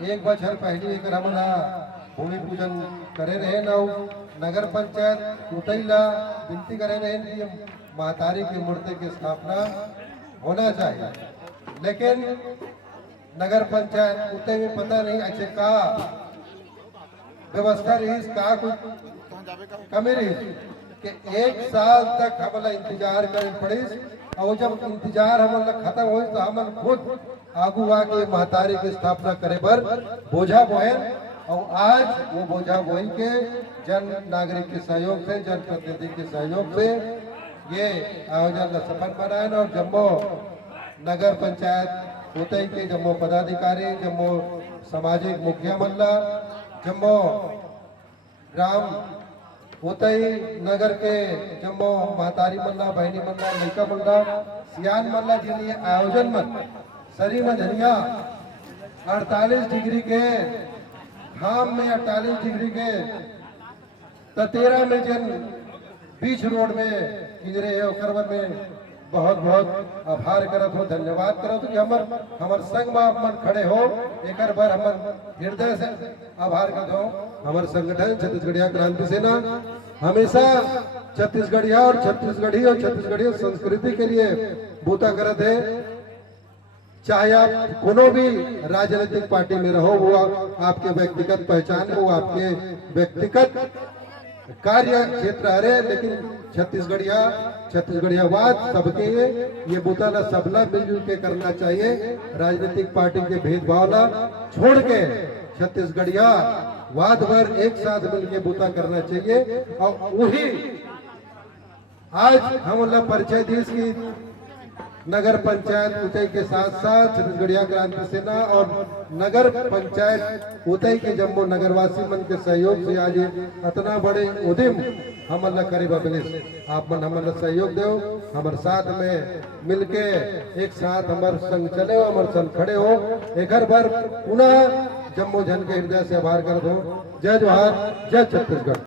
एक बछर पहले एक हमला भूमि पूजन करे रहे नौ नगर पंचायत उतैला विनती करे रहे कि महतारी की मूर्ति की स्थापना होना चाहिए, लेकिन नगर पंचायत उतने में पता नहीं अच्छे का व्यवस्था रही, का कुछ कमी रही कि एक साल तक हमला इंतजार करे पड़ी, और जब इंतजार हमला खत्म हो तो हम खुद आगू आके महतारी की स्थापना करे पर बोझा बोहन, और आज वो बोझा बोई के जन नागरिक के सहयोग से, जन प्रतिनिधि के सहयोग से ये आयोजन सफल बनाए। और जम्मू नगर पंचायत उतई के जम्मू पदाधिकारी, जम्मू सामाजिक मुखिया मल्ला, जम्मू ग्राम उतई नगर के जम्मू महतारी मल्ला, बहनी मल्ला, लड़का मल्ला, सियान मल्ला जिन्हें आयोजन में सरी में धनिया 48 डिग्री के घाम में 48 डिग्री के ततेरा में जन बीच रोड में किजरे है करवन में बहुत बहुत आभार करत हो, धन्यवाद करत हो कि हमर संग में आप मन खड़े हो, एक बार हमर हृदय से आभार करत हो। हमार संगठन छत्तीसगढ़िया क्रांति सेना हमेशा छत्तीसगढ़िया और छत्तीसगढ़ी संस्कृति के लिए बूता करत है। चाहे आप कोनो भी राजनीतिक पार्टी में रहो, वो आपके व्यक्तिगत पहचान हो, आपके व्यक्तिगत कार्य क्षेत्र हरे, लेकिन छत्तीसगढ़ियावाद सबके ये बुताला सबला मिलजुल के करना चाहिए। राजनीतिक पार्टी के भेदभाव ला छोड़ के छत्तीसगढ़िया वाद भर एक साथ मिलकर बुता करना चाहिए। और वही आज हम लोग परिचय दी की नगर पंचायत उतई के साथ साथ छत्तीसगढ़िया क्रांति सेना और नगर पंचायत उतई के जम्मू नगरवासी मन के सहयोग से आज इतना बड़े उद्यम हम अल्लाह करीब आप मन हम सहयोग दो, हमारे साथ में मिलके एक साथ हमारे संग चले हो, हमारे संग खड़े हो। एक बार पुनः जम्मू जन के हृदय से आभार कर दो। जय जोहार, जय छत्तीसगढ़।